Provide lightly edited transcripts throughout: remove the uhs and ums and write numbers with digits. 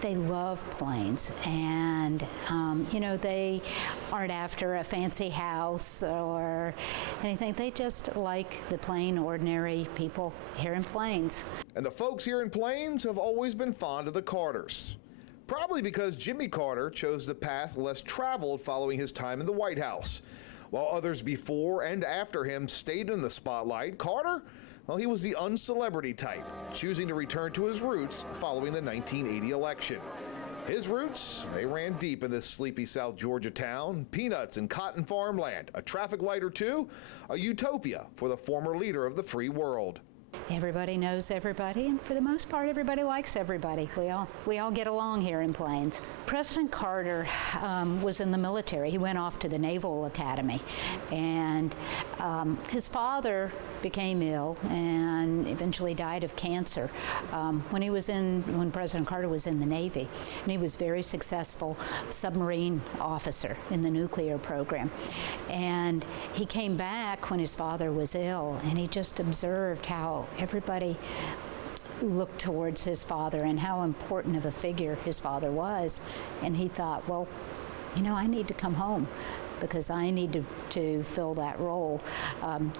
they love Plains, and you know, they aren't after a fancy house or anything. They just like the plain, ordinary people here in Plains. And the folks here in Plains have always been fond of the Carters. Probably because Jimmy Carter chose the path less traveled following his time in the White House. While others before and after him stayed in the spotlight, Carter, well, he was the uncelebrity type, choosing to return to his roots following the 1980 election. His roots, they ran deep in this sleepy South Georgia town. Peanuts and cotton farmland, a traffic light or two, a utopia for the former leader of the free world. Everybody knows everybody, and for the most part, everybody likes everybody. We all get along here in Plains. President Carter was in the military. He went off to the Naval Academy, and his father became ill and eventually died of cancer when President Carter was in the Navy. And he was very successful submarine officer in the nuclear program. And he came back when his father was ill, and he just observed how everybody looked towards his father and how important of a figure his father was. And he thought, well, you know, I need to come home because I need to fill that role.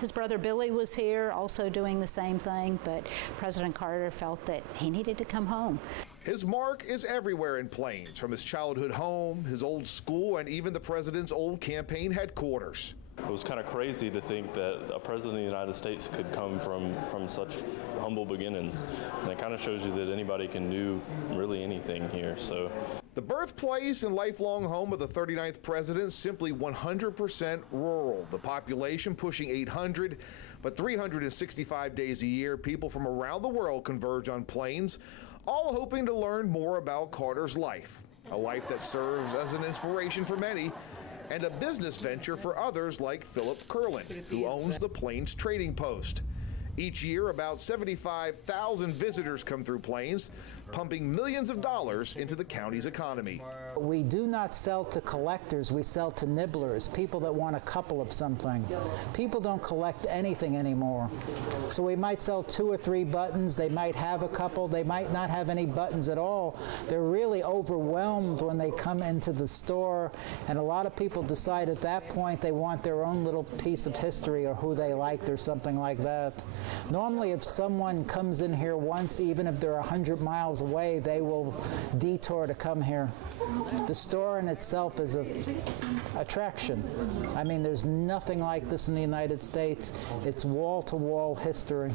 His brother Billy was here also doing the same thing, but President Carter felt that he needed to come home. His mark is everywhere in Plains, from his childhood home, his old school, and even the president's old campaign headquarters. It was kind of crazy to think that a president of the United States could come from such humble beginnings. And it kind of shows you that anybody can do really anything here. So, the birthplace and lifelong home of the 39th president, simply 100% rural. The population pushing 800, but 365 days a year, people from around the world converge on Plains, all hoping to learn more about Carter's life. A life that serves as an inspiration for many, and a business venture for others like Philip Curlin, who owns the Plains Trading Post. Each year, about 75,000 visitors come through Plains, pumping millions of dollars into the county's economy. We do not sell to collectors, we sell to nibblers, people that want a couple of something. People don't collect anything anymore. So we might sell 2 or 3 buttons, they might have a couple, they might not have any buttons at all. They're really overwhelmed when they come into the store, and a lot of people decide at that point they want their own little piece of history or who they liked or something like that. Normally, if someone comes in here once, even if they're 100 miles away, they will detour to come here. The store in itself is an attraction. I mean, there's nothing like this in the United States. It's wall-to-wall history.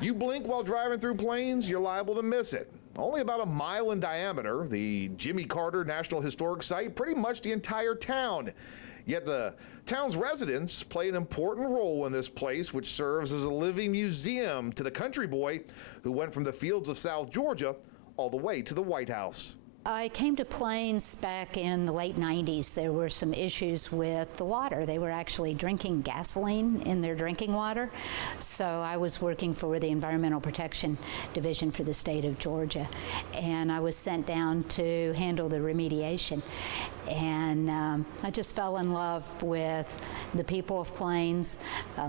You blink while driving through Plains, you're liable to miss it. Only about a mile in diameter, the Jimmy Carter National Historic Site, pretty much the entire town. Yet the town's residents play an important role in this place, which serves as a living museum to the country boy who went from the fields of South Georgia all the way to the White House. I came to Plains back in the late 90s. There were some issues with the water. They were actually drinking gasoline in their drinking water. So I was working for the Environmental Protection Division for the state of Georgia. And I was sent down to handle the remediation. And I just fell in love with the people of Plains.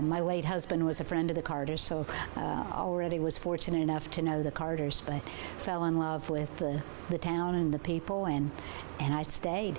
My late husband was a friend of the Carters, so already was fortunate enough to know the Carters, but fell in love with the town and the people, and I stayed.